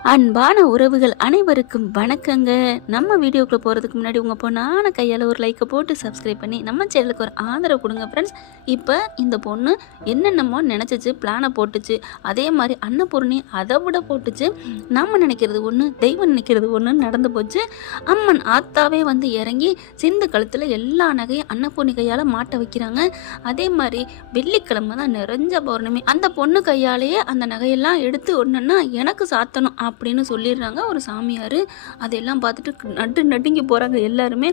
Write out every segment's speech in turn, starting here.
அன்பான உறவுகள் அனைவருக்கும் வணக்கங்க. நம்ம வீடியோக்குள்ள போகிறதுக்கு முன்னாடி உங்கள் பொண்ணான கையால் ஒரு லைக்கை போட்டு சப்ஸ்கிரைப் பண்ணி நம்ம சேனலுக்கு ஒரு ஆதரவு கொடுங்க ஃப்ரெண்ட்ஸ். இப்போ இந்த பொண்ணு என்னென்னமோ நினச்சிச்சு, பிளானை போட்டுச்சு. அதே மாதிரி அன்னபூர்ணி அதை விட போட்டுச்சு. நம்ம நினைக்கிறது ஒன்று, தெய்வம் நினைக்கிறது ஒன்று நடந்து போச்சு. அம்மன் ஆத்தாவே வந்து இறங்கி சிந்து கழுத்தில் எல்லா நகையும் அன்னபூர்ணி கையால் மாட்ட வைக்கிறாங்க. அதே மாதிரி வெள்ளிக்கிழமை தான் நிறைஞ்ச பௌர்ணமி. அந்த பொண்ணு கையாலேயே அந்த நகையெல்லாம் எடுத்து ஒன்றுன்னா எனக்கு சாத்தணும் அப்படின்னு சொல்லிடுறாங்க ஒரு சாமியார். அதெல்லாம் பார்த்துட்டு நடுங்கி போகிறாங்க எல்லாருமே.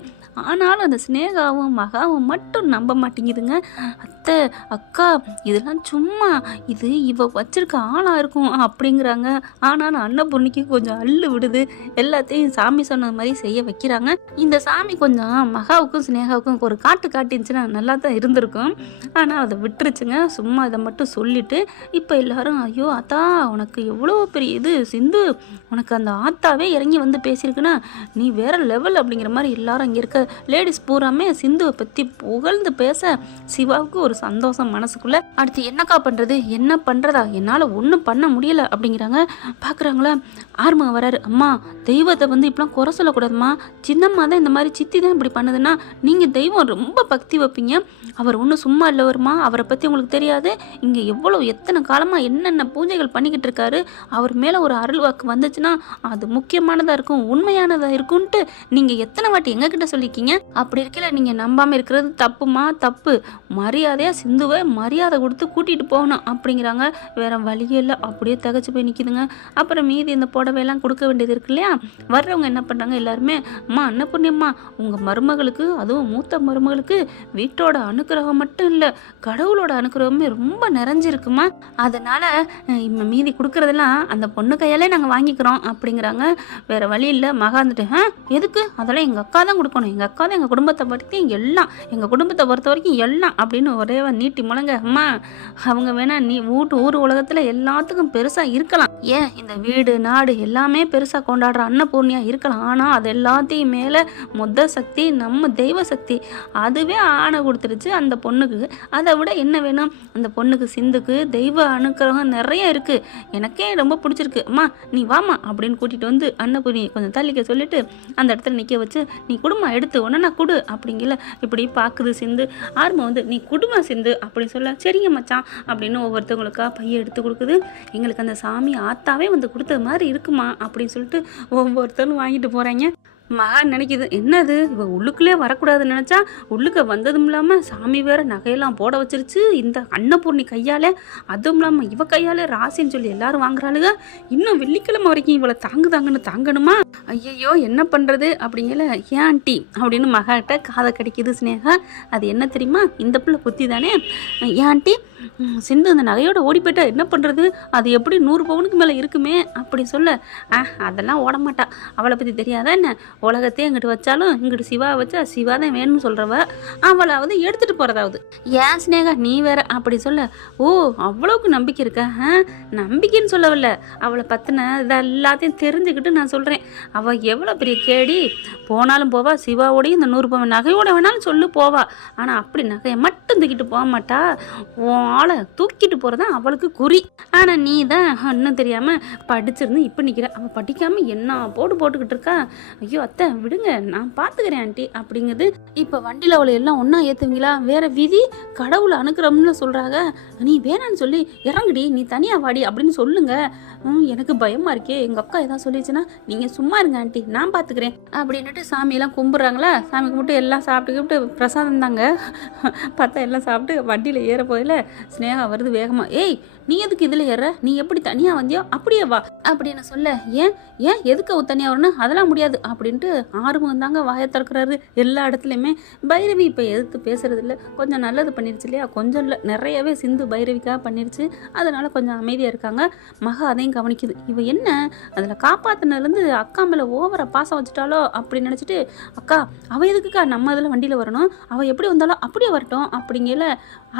ஆனாலும் அந்த ஸ்னேகாவும் மகாவும் மட்டும் நம்ப மாட்டேங்குதுங்க. அத்தை, அக்கா, இதெல்லாம் சும்மா, இது இவ வச்சிருக்க ஆளாக இருக்கும் அப்படிங்கிறாங்க. ஆனாலும் அன்னபூர்ணிக்கு கொஞ்சம் அள்ளு விடுது. எல்லாத்தையும் சாமி சொன்ன மாதிரி செய்ய வைக்கிறாங்க. இந்த சாமி கொஞ்சம் மகாவுக்கும் ஸ்னேகாவுக்கும் ஒரு காட்டுச்சுன்னா நல்லா தான் இருந்திருக்கும். ஆனால் அதை விட்டுருச்சுங்க. சும்மா இதை மட்டும் சொல்லிட்டு இப்போ எல்லாரும், ஐயோ அத்தா, உனக்கு எவ்வளோ பெரிய இது சிந்து, உனக்கு அந்த ஆத்தாவே இறங்கி வந்து பேசியிருக்குன்னா நீ வேற லெவல் அப்படிங்கிற மாதிரி எல்லாரும் இங்கே இருக்க லேடிஸ் பூராமே சிந்துவை பற்றி புகழ்ந்து பேச சிவாவுக்கு ஒரு சந்தோஷம் மனசுக்குள்ள. அடுத்து என்னக்கா பண்ணுறது, என்ன பண்ணுறதா, என்னால் ஒன்றும் பண்ண முடியலை அப்படிங்கிறாங்க. பார்க்குறாங்களா, ஆர்மம் வராரு. அம்மா, தெய்வத்தை வந்து இப்பெல்லாம் குறை சொல்லக்கூடாதுமா. சின்னம்மா தான் இந்த மாதிரி, சித்தி தான் இப்படி பண்ணுதுன்னா நீங்கள் தெய்வம் ரொம்ப பக்தி வைப்பீங்க. அவர் ஒன்றும் சும்மா இல்லை வருமா, அவரை பற்றி உங்களுக்கு தெரியாது. இங்கே எவ்வளோ எத்தனை காலமாக என்னென்ன பூஜைகள் பண்ணிக்கிட்டு இருக்காரு. அவர் மேலே ஒரு அருள் வாக்கு வந்துச்சுன்னா அது முக்கியமானதாக இருக்கும், உண்மையானதாக இருக்கும்ன்ட்டு நீங்கள் எத்தனை வாட்டி எங்ககிட்ட சொல்லியிருக்கீங்க. அப்படி இருக்கல நீங்கள் நம்பாமல் இருக்கிறது தப்புமா, தப்பு. மரியாதையாக சிந்துவை மரியாதை கொடுத்து கூட்டிகிட்டு போகணும் அப்படிங்கிறாங்க. வேற வழியே இல்லை, அப்படியே தகச்சு போய் நிற்கிதுங்க. அப்புறம் மீதி இந்த புடவையெல்லாம் கொடுக்க வேண்டியது இருக்கு இல்லையா. வர்றவங்க என்ன பண்ணுறாங்க, எல்லாருமே, அம்மா அன்னபூர்ணியம்மா, உங்கள் மருமகளுக்கு, அதுவும் மூத்த மருமகளுக்கு வீட்டோட அனுக்கிரகம் மட்டும் இல்லை, கடவுளோட அனுக்கிரகமே ரொம்ப நிறைஞ்சிருக்குமா. அதனால் மீதி கொடுக்குறதெல்லாம் அந்த பொண்ணு கையாலே நாங்கள் வாங்கிக்கிறோம் அப்படிங்கிறாங்க. வேறு வழி இல்லை. மகா வந்துட்டு, எதுக்கு, அதெல்லாம் எங்கள் அக்கா தான் கொடுக்கணும், எங்கள் அக்கா தான் எங்கள் குடும்பத்தை பற்றி எல்லாம், எங்கள் குடும்பத்தை பொறுத்த வரைக்கும் எல்லாம் அப்படின்னு ஒரே நீட்டி முழங்க. அம்மா, அவங்க வேணா நீ ஊர் உலகத்தில் எல்லாத்துக்கும் பெருசாக இருக்கலாம், ஏன் இந்த வீடு நாடு எல்லாமே பெருசாக கொண்டாடுற அன்னபூர்ணியாக இருக்கலாம். ஆனால் அது எல்லாத்தையும் மேலே மொத்த சக்தி நம்ம தெய்வ சக்தி, அதுவே ஆணை கொடுத்துருச்சு அந்த பொண்ணுக்கு. அதை விட என்ன வேணும், அந்த பொண்ணுக்கு சிந்துக்கு தெய்வ அனுக்கிரகம் நிறைய இருக்குது. எனக்கே ரொம்ப பிடிச்சிருக்கு. அம்மா நீ வாமா அப்படின்னு கூட்டிகிட்டு வந்து அன்னபூர்ணி கொஞ்சம் தள்ளிக்க சொல்லிட்டு அந்த இடத்துல நிற்க வச்சு, நீ குடும்பம் எடுத்து ஒன்று நான் கொடு அப்படிங்கல. இப்படி பார்க்குது சிந்து. ஆர்மம் வந்து, நீ குடும்பம் சிந்து அப்படின்னு சொல்ல, சரிங்க மச்சான் அப்படின்னு ஒவ்வொருத்தவங்களுக்கா பையன் எடுத்து கொடுக்குது. எங்களுக்கு அந்த சாமி ஆத்தாவே வந்து கொடுத்த மாதிரி இருக்குமா அப்படின்னு சொல்லிட்டு ஒவ்வொருத்தரும் வாங்கிட்டு போகிறாங்க. மகா நினைக்கிது, என்னது இவ உள்ளுக்குள்ளே வரக்கூடாதுன்னு நினச்சா உள்ளுக்க வந்ததும் இல்லாமல் சாமி வேற நகையெல்லாம் போட வச்சிருச்சு இந்த அன்னபூர்ணி கையால். அதுவும் இல்லாமல் இவ கையால் ராசின்னு சொல்லி எல்லாரும் வாங்குறாளுங்க. இன்னும் வெள்ளிக்கிழமை வரைக்கும் இவளை தாங்கணுமா. ஐயையோ என்ன பண்ணுறது அப்படிங்கல. ஏன் ஆண்டி அப்படின்னு மகாட்ட காதை கடிக்குது ஸ்னேகா. அது என்ன தெரியுமா, இந்த பிள்ளை புத்தி தானே. ஏன் ஆண்டி, சிந்து அந்த நகையோட ஓடி போயிட்டா என்ன பண்ணுறது, அது எப்படி 100 பவுனுக்கு மேலே இருக்குமே அப்படி சொல்ல, அதெல்லாம் ஓட மாட்டா, அவளை பற்றி தெரியாதா என்ன, உலகத்தையே இங்கிட்டு வச்சாலும் இங்கிட்டு சிவா வச்சா சிவா தான் வேணும்னு சொல்கிறவ, அவளாவது எடுத்துகிட்டு போகிறதாவது. ஏன் ஸ்னேகா நீ வேற அப்படி சொல்ல. ஓ, அவ்வளோக்கு நம்பிக்கை இருக்க. நம்பிக்கைன்னு சொல்லவில்லை, அவளை பற்றின இதை எல்லாத்தையும் தெரிஞ்சுக்கிட்டு நான் சொல்கிறேன். அவள் எவ்வளோ பெரிய கேடி, போனாலும் போவா, சிவாவோடையும் இந்த 100 பவுன் நகையோட வேணாலும் சொல்லு போவா. ஆனால் அப்படி நகையை மட்டும் தூக்கிட்டு போக மாட்டா, ஆளை தூக்கிட்டு போகிறதா அவளுக்கு குறி. ஆனால் நீ தான் இன்னும் தெரியாமல் படிச்சிருந்து இப்போ நிற்கிற. அவள் படிக்காமல் என்ன போட்டுக்கிட்டு இருக்கா. ஐயோ அத்தை விடுங்க, நான் பார்த்துக்கிறேன் ஆண்டி அப்படிங்குது. இப்போ வண்டியில் அவளை எல்லாம் ஒன்றா ஏற்றுவீங்களா, வேற விதி கடவுளை அனுக்கிறோம்னு சொல்கிறாங்க. நீ வேணான்னு சொல்லி இறங்குடி, நீ தனியாக வாடி அப்படின்னு சொல்லுங்க. எனக்கு பயமாக இருக்கே, எங்கள் அக்கா எதாவது சொல்லிச்சுன்னா நீங்கள் சும்மா இருங்க ஆண்டி, நான் பார்த்துக்கிறேன் அப்படின்னுட்டு சாமியெல்லாம் கும்பிட்றாங்களா. சாமி கும்பிட்டு எல்லாம் சாப்பிட்டு பிரசாதம் தாங்க. பார்த்தா எல்லாம் சாப்பிட்டு வண்டியில் ஏற போயில ஸ்னேகா வருது வேகமாக. ஏய், நீ எதுக்கு இதில் ஏற, நீ எப்படி தனியாக வந்தியோ அப்படியே வா அப்படின்னு சொல்ல. ஏன் எதுக்கு அவ தனியாக வரணும், அதெல்லாம் முடியாது அப்படின்ட்டு ஆர்வம் தாங்க வாயை திறக்கிறாரு எல்லா இடத்துலையுமே. பைரவி இப்போ எதிர்த்து பேசுறது இல்லை, கொஞ்சம் நல்லது பண்ணிருச்சு இல்லையா, கொஞ்சம் இல்லை நிறையவே சிந்து பைரவிக்காக பண்ணிருச்சு. அதனால கொஞ்சம் அமைதியாக இருக்காங்க. மகா அதையும் கவனிக்குது. இவ என்ன அதில் காப்பாற்றினதுலேருந்து அக்கா மேலே ஓவரா பாசம் வச்சுட்டாலோ அப்படின்னு நினச்சிட்டு, அக்கா அவள் எதுக்குக்கா நம்ம இதில் வண்டியில் வரணும், அவள் எப்படி வந்தாலும் அப்படியே வரட்டும் அப்படிங்கல.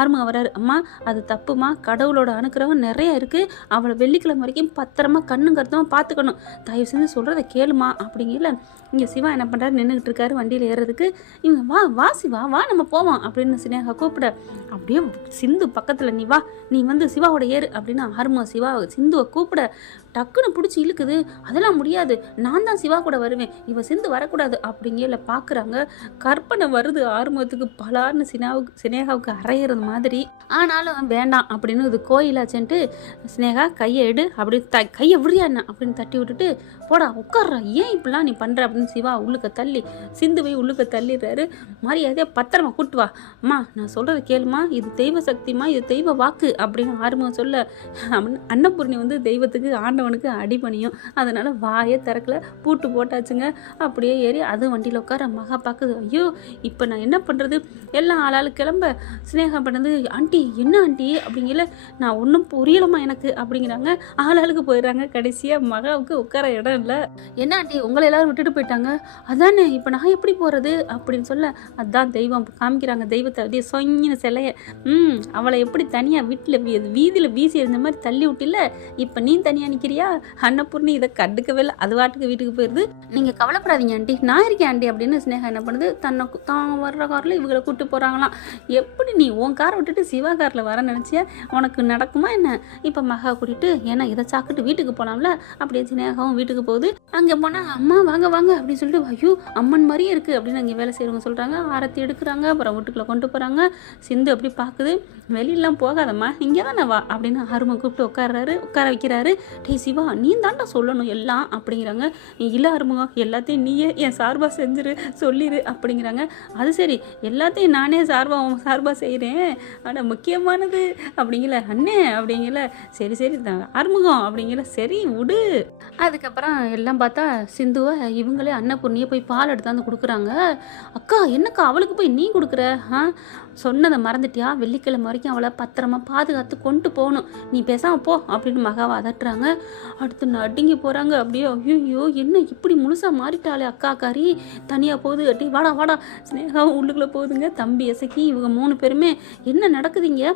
ஆர்முகம் வராரு. அம்மா அது தப்புமா, கடவுளோட அனுக்கிரகம் நிறைய இருக்குது, அவளை வெள்ளிக்கிழமை வரைக்கும் பத்திரமா கண்ணும் கருத்தமாக பார்த்துக்கணும், தயவு செஞ்சு சொல்கிறத கேளுமா அப்படிங்கல. இங்கே சிவா என்ன பண்ணுறாரு, நின்றுக்கிட்டு இருக்காரு வண்டியில் ஏறுறதுக்கு. இவங்க வா வா சிவா வா நம்ம போவோம் அப்படின்னு சினேகா கூப்பிட, அப்படியே சிந்து பக்கத்தில் நீ வா, நீ வந்து சிவாவோட ஏறு அப்படின்னு ஆறுமுகம் சிவா சிந்துவை கூப்பிட டக்குன்னு பிடிச்சி இழுக்குது. அதெல்லாம் முடியாது, நான் தான் சிவா கூட வருவேன், இவ சிந்து வரக்கூடாது அப்படிங்கல. பார்க்குறாங்க, கற்பனை வருது ஆறுமுகத்துக்கு, பலார்னு சினேகாவுக்கு அரையிறது மாதிரி. ஆனாலும் வேண்டாம் அப்படின்னு இது கோயிலாச்சுன்ட்டு சினேகா கையை எடு அப்படி கையை விடுறியா என்ன அப்படின்னு தட்டி விட்டுட்டு, போடா உட்கார்றா, ஏன் இப்படிலாம் நீ பண்ணுற அப்படின்னு சிவா உள்ளுக்க தள்ளி சிந்துவை உள்ளுக்க தள்ளிடுறாரு. மரியாதையாக பத்திரமா கூட்டு வா அம்மா, நான் சொல்கிறத கேளுமா, இது தெய்வ சக்திமா, இது தெய்வ வாக்கு அப்படின்னு ஆறுமுகம் சொல்ல, அன்னபூர்ணி வந்து தெய்வத்துக்கு ஆண்டவனுக்கு அடிபணியும், அதனால் வாயே திறக்கல, பூட்டு போட்டாச்சுங்க. அப்படியே ஏறி அது வண்டியில் உட்கார. மகா பார்க்குது, ஐயோ இப்போ நான் என்ன பண்ணுறது, எல்லாம் ஆளாளு கிளம்ப. சினேகா பண்ணது, ஆண்டி என்ன ஆண்டி அப்படிங்கல, நான் ஒன்றும் புரியலமா எனக்கு அப்படிங்கிறாங்க. ஆளாளுக்கு போயிடுறாங்க. கடைசியாக மகாவுக்கு உட்கார இடம் இல்லை. என்ன ஆண்டி உங்களை எல்லாரும் விட்டுட்டு போயிட்டாங்க, அதானே இப்போ நான் எப்படி போகிறது அப்படின்னு சொல்ல, அதான் தெய்வம் காமிக்கிறாங்க. தெய்வத்தை அப்படியே சொங்கின சிலைய, அவளை எப்படி தனியாக வீதியில் வீசி இருந்த மாதிரி தள்ளி விட்டில, இப்போ நீ தனியாக நிற்கிறியா. அன்னபூர்ணி இதை கண்டுக்கவே இல்லை, அது வாட்டுக்கு வீட்டுக்கு போயிடுது. நீங்கள் கவலைப்படாதீங்க ஆண்டி, நான் இருக்கேன் ஆண்டி அப்படின்னு சினேகா என்ன பண்ணுது, தான் வர்ற காரில் இவங்களை கூப்பிட்டு போகிறாங்களாம். எப்படி நீ உன் காரை விட்டுட்டு சிவா காரில் வர நினச்சியா, உனக்கு நடக்குமா என்ன. இப்போ மகா கூட்டிட்டு, ஏன்னா இதை சாக்கிட்டு வீட்டுக்கு போனாம்ல, அப்படியே சினேகாவும் வீட்டுக்கு போகுது. அங்கே போனால் அம்மா வாங்க வாங்க அப்படின்னு சொல்லிட்டு, ஐயோ அம்மன் மாதிரியே இருக்குது அப்படின்னு அங்கே வேலை செய்கிறவங்க சொல்கிறாங்க. ஆரத்தி எடுக்கிறாங்க, அப்புறம் வீட்டுக்குள்ளே கொண்டு போகிறாங்க. சிந்து அப்படி பார்க்குது, வெளியெல்லாம் போகாதம்மா இங்கே தானே வா அப்படின்னு ஆறுமுகம் கூப்பிட்டு உட்கார வைக்கிறாரு. டே சிவா நீ தாண்டா சொல்லணும் எல்லாம் அப்படிங்கிறாங்க. இல்லை ஆறுமுகம், எல்லாத்தையும் நீயே என் சார்பாக செஞ்சிரு சொல்லிடு அப்படிங்கிறாங்க. அது சரி, எல்லாத்தையும் நானே சார்பாக செய்கிறேன், ஆனால் முக்கியமானது அப்படிங்கல அண்ணே அப்படிங்கல. சரி சரி ஆறுமுகம் அப்படிங்கல, சரி விடு. அதுக்கப்புறம் எல்லாம் பார்த்தா சிந்துவை இவங்களே அன்னபூர்ணியை போய் பால் எடுத்தாந்து கொடுக்குறாங்க. அக்கா என்னக்கா அவளுக்கு போய் நீ கொடுக்குற, சொன்னதை மறந்துட்டியா, வெள்ளிக்கிழமை வரைக்கும் அவளை பத்திரமா பாதுகாத்து கொண்டு போகணும், நீ பேசாமல் போ அப்படின்னு மகாவை அதட்டுறாங்க. அடுத்து நடுங்கி போகிறாங்க. அப்படியே ஐயோ என்ன இப்படி முழுசாக மாறிட்டாளே அக்காக்காரி, தனியாக போகுது அப்படி வாடா வாடா. ஸ்னேகாவும் உள்ளுக்குள்ளே போகுதுங்க. தம்பி எசக்கி இவங்க 3 பேருமே என்ன நடக்குதுங்க,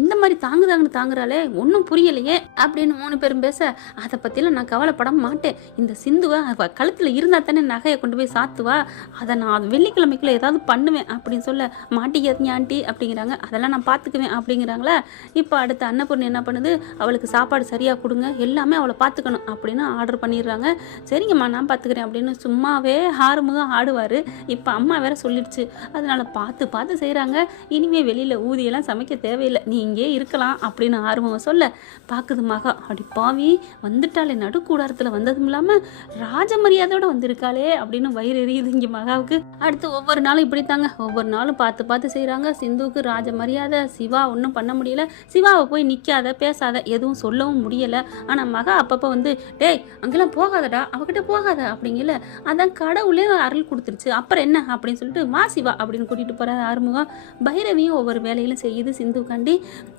இந்த மாதிரி தாங்குதாங்கன்னு தாங்குறாளே ஒன்றும் புரியலையே அப்படின்னு 3 பேரும் பேச, அதை பற்றிலாம் நான் கவலைப்பட மாட்டேன், இந்த சிந்துவை அவள் கழுத்தில் இருந்தால் தானே நகையை கொண்டு போய் சாத்துவா, அதை நான் வெள்ளிக்கிழமைக்குள்ளே ஏதாவது பண்ணுவேன் அப்படின்னு சொல்ல, மாட்டிக்காதீங்க ஆண்டி அப்படிங்கிறாங்க. அதெல்லாம் நான் பார்த்துக்குவேன் அப்படிங்கிறாங்களா. இப்போ அடுத்த அன்னபூர்ணி என்ன பண்ணுது, அவளுக்கு சாப்பாடு சரியாக கொடுங்க, எல்லாமே அவளை பார்த்துக்கணும் அப்படின்னு ஆர்டர் பண்ணிடுறாங்க. சரிங்கம்மா நான் பார்த்துக்கிறேன் அப்படின்னு சும்மாவே ஆறுமுகம் ஆடுவார். இப்போ அம்மா வேற சொல்லிடுச்சு, அதனால் பார்த்து செய்கிறாங்க. இனிமேல் வெளியில் ஊதியெல்லாம் சமைக்க தேவையில்லை, நீ இங்கே இருக்கலாம் அப்படின்னு ஆறுமுகம் சொல்ல, பார்க்குது மகா, அப்படி பாவி வந்துட்டாலே நடுக்கூடாரத்தில் வந்ததும் இல்லாமல் ராஜ மரியாதையோடு வந்திருக்காளே அப்படின்னு வயிறு எரியுது இங்கே மகாவுக்கு. அடுத்து ஒவ்வொரு நாளும் இப்படித்தாங்க, ஒவ்வொரு நாளும் பார்த்து செய்கிறாங்க. சிந்துவுக்கு ராஜ மரியாதை, சிவா ஒன்றும் பண்ண முடியல, சிவாவை போய் நிற்காத பேசாத எதுவும் சொல்லவும் முடியலை. ஆனால் மகா அப்பப்போ வந்து, டேய் அங்கெல்லாம் போகாதடா, அவகிட்ட போகாத அப்படிங்கல, அதான் கடவுளே அருள் கொடுத்துருச்சு அப்புறம் என்ன அப்படின்னு சொல்லிட்டு வா சிவா அப்படின்னு கூட்டிகிட்டு போகிற ஆறுமுகம். பைரவியும் ஒவ்வொரு வேலையிலும் செய்யுது சிந்துக்காண்டி.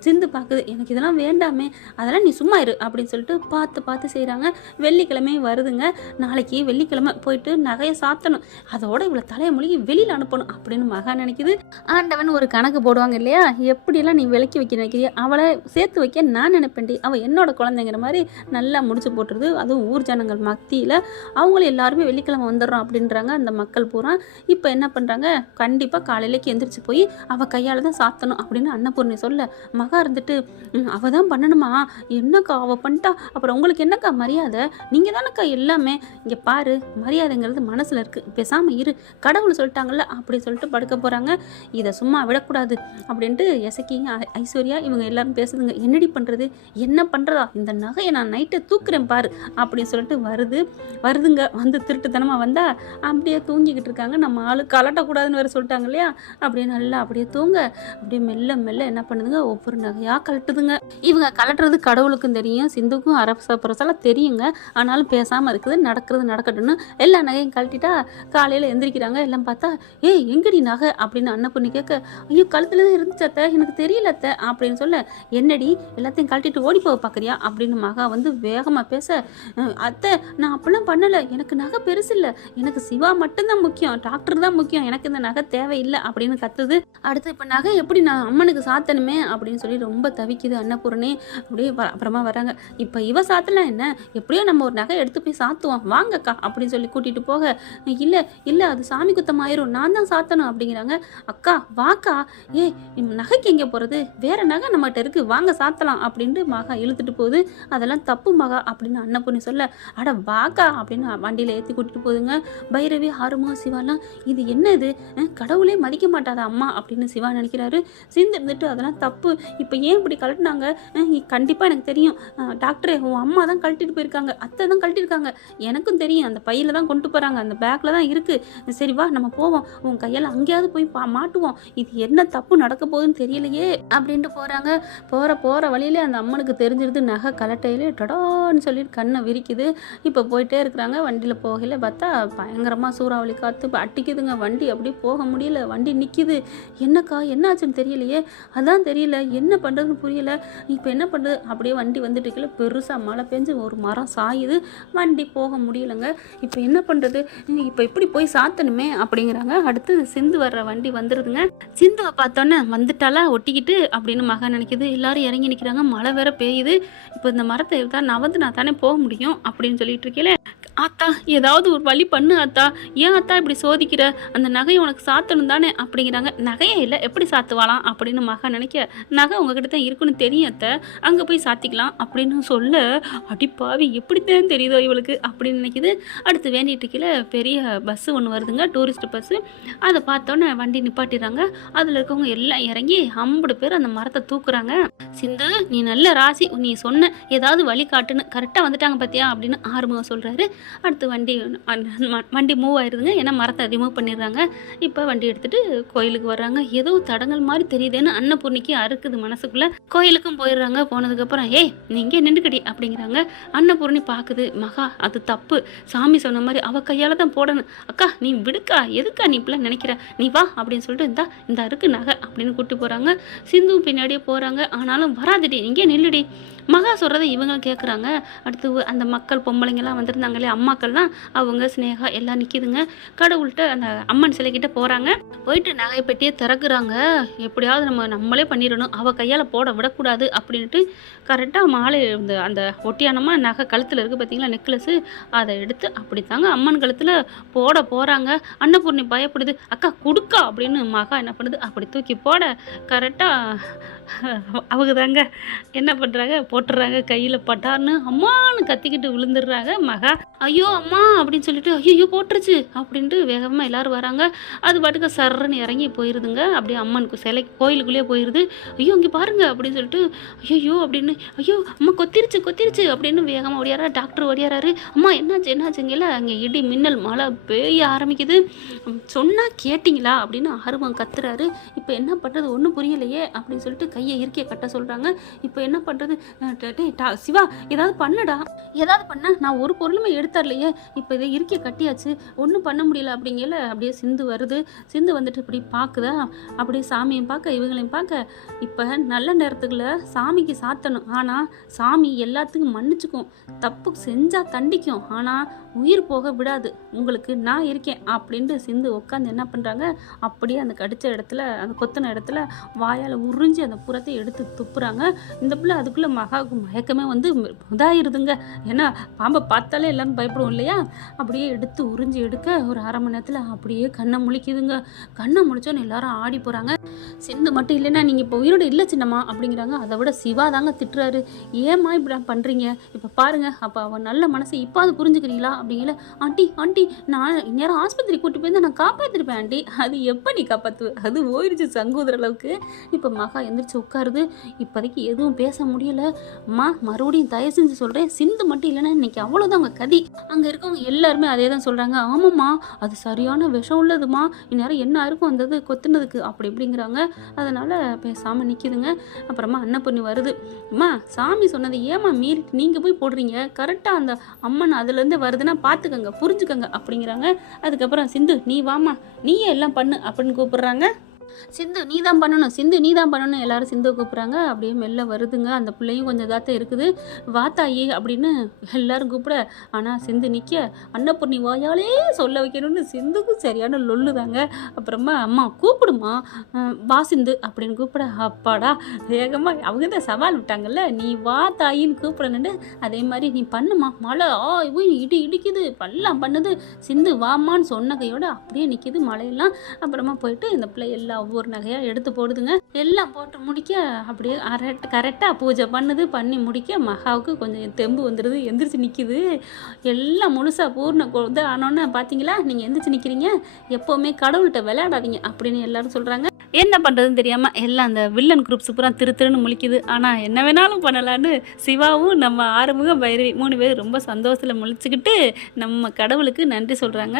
சிந்து பார்க்குது, எனக்கு இதெல்லாம் வேண்டாமே, அதெல்லாம் நீ சும்மா இரு அப்படின்னு சொல்லிட்டு பார்த்து செய்கிறாங்க. வெள்ளிக்கிழமையும் வருதுங்க. நாளைக்கு வெள்ளிக்கிழமை போயிட்டு நகையை சாத்தணும், அதோட இவ்வளோ தலையை மொழிகி வெளியில் அனுப்பணும் அப்படின்னு மகா நினைக்குது. ஆண்டவன் ஒரு கணக்கு போடுவாங்க இல்லையா, எப்படியெல்லாம் நீ விலக்கி வைக்க நினைக்கிறியா, அவளை சேர்த்து வைக்க நான் நினைப்பேன்டி, அவள் என்னோட குழந்தைங்கிற மாதிரி நல்லா முடிச்சு போட்டுருது. அதுவும் ஊர் ஜனங்கள் மத்தியில் அவங்களும் எல்லாருமே வெள்ளிக்கிழமை வந்துடுறோம் அப்படின்றாங்க அந்த மக்கள் பூரா. இப்போ என்ன பண்ணுறாங்க, கண்டிப்பாக காலையிலேக்கு எந்திரிச்சு போய் அவள் கையால் தான் சாத்தணும் அப்படின்னு அன்னபூர்ணி சொல்ல, மகா இருந்துட்டு அவள் தான் பண்ணணுமா, என்னக்கா அவள் பண்ணிட்டா அப்புறம் உங்களுக்கு என்னக்கா மரியாதை, நீங்கள் தானக்கா எல்லாமே, இங்கே பாரு மரியாதைங்கிறது மனசில் இருக்குது, பேசாமல் இரு, கடவுள் சொல்லிட்டாங்கல்ல அப்படி சொல்லிட்டு படுக்க போகிறாங்க. இதை சும்மா விடக்கூடாது அப்படின்ட்டு எசக்கிங்க ஐஸ்வர்யா இவங்க எல்லாரும் பேசுதுங்க. என்னடி பண்ணுறது, என்ன பண்ணுறதா, இந்த நகையை நான் நைட்டை தூக்குறேன் பாரு அப்படின்னு சொல்லிட்டு வருதுங்க. வந்து திருட்டுத்தனமாக வந்தால் அப்படியே தூங்கிக்கிட்டு இருக்காங்க. நம்ம ஆளு கலட்டக்கூடாதுன்னு வேறு சொல்லிட்டாங்க இல்லையா, அப்படியே நல்லா அப்படியே தூங்க, அப்படியே மெல்ல என்ன பண்ணுதுங்க, ஒவ்வொரு நகையாக கலட்டுதுங்க. இவங்க கலட்டுறது கடவுளுக்கும் தெரியும், சிந்துக்கும் அரசலாம் தெரியுங்க. ஆனாலும் பேசாமல் இருக்குது, நடக்கிறது நடக்கட்டும்னு எல்லா நகையும் கழட்டிட்டா காலையில் எந்திரிக்கிறாங்க. எல்லாம் பார்த்தா, ஏய் எங்கடி நகை அப்படின்னு அன்னபூர்ணி கேட்க, ஐயோ கழுத்துல தான் இருந்துச்சு அத்தை, எனக்கு தெரியல அத்தை அப்படின்னு சொல்ல, என்னடி எல்லாத்தையும் கழட்டிட்டு ஓடி போக பார்க்குறியா அப்படின்னு மகா வந்து வேகமாக பேச, அத்தை நான் அப்படிலாம் பண்ணலை, எனக்கு நகை பெருசு இல்லை, எனக்கு சிவா மட்டும்தான் முக்கியம், டாக்டர் தான் முக்கியம், எனக்கு இந்த நகை தேவையில்லை அப்படின்னு கத்துது. அடுத்து இப்போ நகை எப்படி நான் அம்மனுக்கு சாத்தணுமே அப்படின்னு சொல்லி ரொம்ப தவிக்குது அன்னபூரணி. அப்படியே அப்புறமா வராங்க, இப்போ இவ சாத்தலாம் என்ன, எப்படியோ நம்ம ஒரு நகை எடுத்து போய் சாத்துவோம் வாங்கக்கா அப்படின்னு சொல்லி கூட்டிகிட்டு போக, இல்லை இல்லை அது சாமி குத்தம் ஆயிரும், நான் தான் சாத்தணும் அப்படிங்கிறாங்க. அக்கா வாக்கா, நகைக்கு எங்கே போகிறது, வேற நகை நம்மகிட்ட இருக்கு, வாங்க சாத்தலாம் அப்படின்ட்டு மகா இழுத்துட்டு போகுது. அதெல்லாம் தப்பு மகா அப்படின்னு அன்னபூர்ணி சொல்ல, அட வாக்கா அப்படின்னு வண்டியில் ஏற்றி கூட்டிட்டு போகுதுங்க. பைரவி ஆறுமுகம் சிவாலாம் இது என்ன இது, கடவுளே மதிக்க மாட்டாதா அம்மா அப்படின்னு சிவா நினைக்கிறாரு. சிந்து இருந்துட்டு அதெல்லாம் தப்பு, இப்போ ஏன் இப்படி கழட்டினாங்க, கண்டிப்பாக எனக்கு தெரியும் டாக்டரே, உன் அம்மா தான் கழட்டிட்டு போயிருக்காங்க, அத்தை தான் கழட்டிருக்காங்க, எனக்கும் தெரியும், அந்த பையில தான் கொண்டு போகிறாங்க, அந்த பேக்கில் தான் இருக்குது, சரி வா நம்ம போவோம், உன் கையால் அங்கேயாவது போய் மாட்டுவோம், இது என்ன தப்பு நடக்க போகுதுன்னு தெரியலையே அப்படின்ட்டு போகிறாங்க. போகிற வழியிலே அந்த அம்மனுக்கு தெரிஞ்சிருது நகை கலட்டையிலே டடான்னு சொல்லிட்டு கண்ணை விரிக்குது. இப்போ போயிட்டே இருக்கிறாங்க. வண்டியில் போகல பார்த்தா பயங்கரமாக சூறாவளி காற்று அட்டிக்குதுங்க. வண்டி அப்படியே போக முடியல, வண்டி நிற்கிது. என்னக்கா என்ன ஆச்சுன்னு தெரியலையே, அதான் தெரியல என்ன பண்ணுறதுன்னு புரியல, இப்போ என்ன பண்ணுறது, அப்படியே வண்டி வந்துட்டு இருக்கல, பெருசாக மழை பெஞ்சு ஒரு மரம் சாயுது, வண்டி போக முடியலைங்க. இப்போ என்ன பண்ணுறது, இப்போ இப்படி போய் சாத்தணுமே அப்படிங்கிறாங்க. அடுத்து சிந்து வர்ற வண்டி வந்துடுதுங்க. சிந்துவை பார்த்தோன்னே வந்துட்டாலா ஒட்டிக்கிட்டு அப்படின்னு மகா நினைக்கிது. எல்லாரும் இறங்கி நிற்கிறாங்க, மழை வேற பெய்யுது. இப்போ இந்த மரத்தை தான் நவந்து நான் தானே போக முடியும் அப்படின்னு சொல்லிட்டு இருக்கேன். ஆத்தா ஏதாவது ஒரு வழி பண்ணு ஆத்தா, ஏன் ஆத்தா இப்படி சோதிக்கிற, அந்த நகையை உனக்கு சாத்தணும் தானே அப்படிங்கிறாங்க. நகையே இல்லை எப்படி சாத்துவாலாம் அப்படின்னு மகா நினைக்க, நகை உங்ககிட்ட தான் இருக்குன்னு தெரியும் அத்தை, அங்கே போய் சாத்திக்கலாம் அப்படின்னு சொல்ல, அடிப்பாவி எப்படித்தான் தெரியுதோ இவளுக்கு அப்படின்னு நினைக்கிது. அடுத்து வேண்டிட்டு கீழே பெரிய பஸ்ஸு ஒன்று வருதுங்க, டூரிஸ்ட் பஸ்ஸு. அதை பார்த்தோன்னே வண்டி நிப்பாட்டிடுறாங்க. அதில் இருக்கவங்க எல்லாம் இறங்கி 50 பேர் அந்த மரத்தை தூக்குறாங்க. சிந்து நீ நல்ல ராசி, நீ சொன்ன ஏதாவது வழி காட்டுன்னு, கரெக்டாக வந்துட்டாங்க பார்த்தியா அப்படின்னு ஆறுமுகம் சொல்கிறாரு. அடுத்து வண்டி மூவ் ஆயிடுதுங்க, ஏன்னா மரத்தை ரிமூவ் பண்ணிடுறாங்க. இப்போ வண்டி எடுத்துகிட்டு கோயிலுக்கு வர்றாங்க. ஏதோ தடங்கள் மாதிரி தெரியுதுன்னு அன்னபூர்ணிக்கு அறுக்குது மனசுக்குள்ளே. கோயிலுக்கும் போயிடுறாங்க. போனதுக்கப்புறம் நீ இங்கே நின்றுக்கடி அப்படிங்கிறாங்க. அன்னபூர்ணி பார்க்குது, மகா அது தப்பு, சாமி சொன்ன மாதிரி அவள் கையால் தான் போடணும், அக்கா நீ விடுக்கா, எதுக்கா நீ இப்படிலாம் நினைக்கிற, நீ வா அப்படின்னு சொல்லிட்டு இந்த அருக்கு நகை அப்படின்னு கூப்பிட்டு போகிறாங்க. சிந்து பின்னாடியே போகிறாங்க. ஆனாலும் வராதுடி, இங்கே நில்லுடி, மகா சொல்கிறத இவங்க கேட்குறாங்க. அடுத்து அந்த மக்கள் பொம்பளைங்கெல்லாம் வந்திருந்தாங்களே அம்மாக்கள்லாம், அவங்க ஸ்னேகா எல்லாம் நிற்கிதுங்க. கடவுள்கிட்ட அந்த அம்மன் சிலைக்கிட்ட போகிறாங்க. போயிட்டு நகை பெட்டியை திறக்குறாங்க. எப்படியாவது நம்மளே பண்ணிடணும், அவள் கையால் போட விடக்கூடாது அப்படின்ட்டு கரெக்டாக மாலை அந்த ஒட்டியானமாக நகை கழுத்தில் இருக்குது பார்த்தீங்களா நெக்லஸ்ஸு, அதை எடுத்து அப்படித்தாங்க அம்மன் கழுத்தில் போட போகிறாங்க. அன்னபூர்ணி பயப்படுது, அக்கா கொடுக்கா அப்படின்னு. மகா என்ன பண்ணுது, அப்படி தூக்கி போட கரெக்டாக அவங்க தாங்க என்ன பண்ணுறாங்க, போட்டுடுறாங்க. கையில் பட்டார்னு அம்மானு கத்திக்கிட்டு விழுந்துடுறாங்க. மகா ஐயோ அம்மா அப்படின்னு சொல்லிட்டு ஐயோ போட்டுருச்சு அப்படின்ட்டு வேகமாக எல்லோரும் வராங்க. அது பாட்டுக்கு சர்றன்னு இறங்கி போயிடுதுங்க. அப்படியே அம்மனுக்கு சிலை கோயிலுக்குள்ளேயே போயிடுது. ஐயோ இங்கே பாருங்க அப்படின்னு சொல்லிட்டு ஐயோ அப்படின்னு, ஐயோ அம்மா கொத்திருச்சு அப்படின்னு வேகமாக ஓடியாரா. டாக்டர் ஓடியாராரு. அம்மா என்னாச்சுங்கல்ல, அங்கே இடி மின்னல் மழை பெய்ய ஆரம்பிக்குது, சொன்னால் கேட்டிங்களா அப்படின்னு ஆர்வம் கத்துறாரு. இப்போ என்ன பண்ணுறது ஒன்றும் புரியலையே அப்படின்னு சொல்லிட்டு கையை இருக்கிய கட்ட சொல்கிறாங்க. இப்போ என்ன பண்ணுறது, சிவா ஏதாவது பண்ணடா, ஏதாவது பண்ண, நான் ஒரு பொருளுமே எடுத்துடலையே, இப்போ இதை இருக்கிய கட்டியாச்சு, ஒன்றும் பண்ண முடியல அப்படிங்கல. அப்படியே சிந்து வருது. சிந்து வந்துட்டு இப்படி பார்க்குதா, அப்படியே சாமியும் பார்க்க இவங்களையும் பார்க்க, இப்போ நல்ல நேரத்துக்குள்ள சாமிக்கு சாத்தணும், ஆனால் சாமி எல்லாத்துக்கும் மன்னிச்சுக்கும், தப்பு செஞ்சால் தண்டிக்கும், ஆனால் உயிர் போக விடாது, உங்களுக்கு நான் இருக்கேன் அப்படின்ட்டு சிந்து உட்காந்து என்ன பண்ணுறாங்க, அப்படியே அந்த கடித்த இடத்துல அந்த கொத்தின இடத்துல வாயால் உறிஞ்சி அந்த புறத்தை எடுத்து துப்புறாங்க. இந்த பிள்ளை அதுக்குள்ளே மகாவுக்கு மயக்கமே வந்து இதாகிருதுங்க. ஏன்னா பாம்பை பார்த்தாலே எல்லாரும் பயப்படுவோம் இல்லையா, அப்படியே எடுத்து உறிஞ்சி எடுக்க ஒரு அரை மணி நேரத்தில் அப்படியே கண்ணை முழிக்குதுங்க. கண்ணை முழிச்சோன்னு எல்லாரும் ஆடி போகிறாங்க. சிந்து மட்டும் இல்லைன்னா நீங்கள் இப்போ உயிரோடு இல்லை சின்னம்மா அப்படிங்கிறாங்க. அதை விட சிவா தாங்க திட்டுறாரு, ஏம்மா இப்படி பண்ணுறீங்க, இப்போ பாருங்கள், அப்போ அவன் நல்ல மனசு இப்போ அது புரிஞ்சுக்கிறீங்களா அப்படிங்கல. ஆண்டி நான் இந்நேரம் ஆஸ்பத்திரி கூட்டி போயிருந்தா நான் காப்பாற்றிருப்பேன் ஆண்டி, அது எப்போ நீ காப்பாற்றுவ, அது ஓயிடுச்சு சங்கூதுற அளவுக்கு. இப்போ மகா எந்திரிச்சு உட்காருது. இப்போதைக்கு எதுவும் பேச முடியல. அம்மா மறுபடியும் தயவு செஞ்சு சொல்கிறேன், சிந்து மட்டும் இல்லைன்னா இன்னைக்கு அவ்வளோதான் அவங்க கதி. அங்கே இருக்கவங்க எல்லாருமே அதே தான் சொல்கிறாங்க. ஆமாம்மா அது சரியான விஷம் உள்ளதுமா, இந்நேரம் என்ன இருக்கும் வந்தது கொத்துனதுக்கு அப்படி இப்படிங்கிறாங்க. அதனால் பேசாமல் நிற்கிதுங்க. அப்புறமா அன்னபூர்ணி வருது. அம்மா சாமி சொன்னது ஏமா மீறிட்டு நீங்கள் போய் போடுறீங்க, கரெக்டாக அந்த அம்மன் அதுலேருந்து வருதுன்னா பார்த்துக்கங்க புரிஞ்சுக்கங்க அப்படிங்கிறாங்க. அதுக்கப்புறம் சிந்து நீ வாமா, நீயே எல்லாம் பண்ணு அப்படின்னு கூப்பிடுறாங்க. சிந்து நீ தான் பண்ணணும், சிந்து நீ தான் பண்ணணும், எல்லாரும் சிந்துவை கூப்பிட்றாங்க. அப்படியே மெல்ல வருதுங்க. அந்த பிள்ளையும் கொஞ்சம் இதாத்த இருக்குது. வாத்தாயி அப்படின்னு எல்லாரும் கூப்பிட, ஆனால் சிந்து நிற்க அன்னபூர்ணி வாயாலே சொல்ல வைக்கணும்னு சிந்துக்கு சரியான லொல்லுதாங்க. அப்புறமா அம்மா கூப்பிடுமா, வா சிந்து அப்படின்னு கூப்பிட, அப்பாடா வேகமாக அவங்க தான் சவால் விட்டாங்கல்ல, நீ வா தாயின்னு கூப்பிடணுன்னு. அதே மாதிரி நீ பண்ணுமா, மழை இடி இடிக்குது பல்லாம் பண்ணுது, சிந்து வாமான்னு சொன்ன கையோட அப்படியே நிற்கிது மழையெல்லாம். அப்புறமா போயிட்டு இந்த பிள்ளை எல்லாம் ஒவ்வொரு நகையாக எடுத்து போடுதுங்க. எல்லாம் போட்டு முடிக்க அப்படியே கரெக்டாக பூஜை பண்ணி முடிக்க மகாவுக்கு கொஞ்சம் தெம்பு வந்துடுது, எந்திரிச்சு நிற்கிது. எல்லாம் முழுசாக பூர்ண இது ஆனோன்னு பார்த்தீங்களா, நீங்கள் எந்திரிச்சு நிற்கிறீங்க, எப்போவுமே கடவுள்கிட்ட விளையாடாதீங்க அப்படின்னு எல்லாரும் சொல்கிறாங்க. என்ன பண்ணுறதுன்னு தெரியாமல் எல்லாம் அந்த வில்லன் குரூப்ஸ் பூரா திருன்னு முழிக்குது. ஆனால் என்ன வேணாலும் பண்ணலான்னு சிவாவும் நம்ம ஆறுமுகம் பைரவி 3 பேர் ரொம்ப சந்தோஷத்தில் முழிச்சுக்கிட்டு நம்ம கடவுளுக்கு நன்றி சொல்கிறாங்க.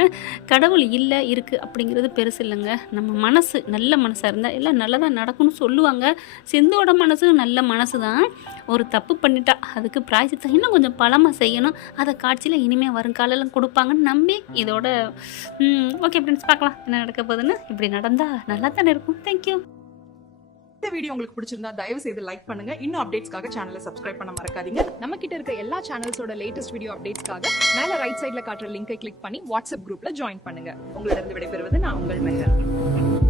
கடவுள் இல்லை இருக்குது அப்படிங்கிறது பெருசு இல்லைங்க, நம்ம மனசு நல்ல மனசாக இருந்தால் எல்லாம் நல்லதாக நடக்கும்னு சொல்லுவாங்க. சிந்துவோட மனசு நல்ல மனசு தான். ஒரு தப்பு பண்ணிட்டா அதுக்கு பிராயசித்தம் இன்னும் கொஞ்சம் பலமாக செய்யணும். அதை காட்சியில் இனிமேல் வருங்காலம் கொடுப்பாங்கன்னு நம்பி இதோட ஓகே ஃப்ரெண்ட்ஸ், பார்க்கலாம் என்ன நடக்க போகுதுன்னு. இப்படி நடந்தால் நல்லா தானே இருக்கும். தேங்க்யூ. இந்த வீடியோ உங்களுக்கு பிடிச்சிருந்தா தயவு செய்து லைக் பண்ணுங்க. இன்னும் அப்டேட்ஸ்க்காக சேனலை சப்ஸ்கிரைப் பண்ண மறக்காதீங்க. நம்ம கிட்ட இருக்க எல்லா சேனல்ஸோட லேட்டஸ்ட் வீடியோ அப்டேட்ஸ்க்காக மேல ரைட் சைடுல காட்டுற லிங்கை கிளிக் பண்ணி வாட்ஸ்அப் குரூப்ல ஜாயின் பண்ணுங்க. உங்களிடம் விடைபெறுவது நான் உங்கள் மெஹர்.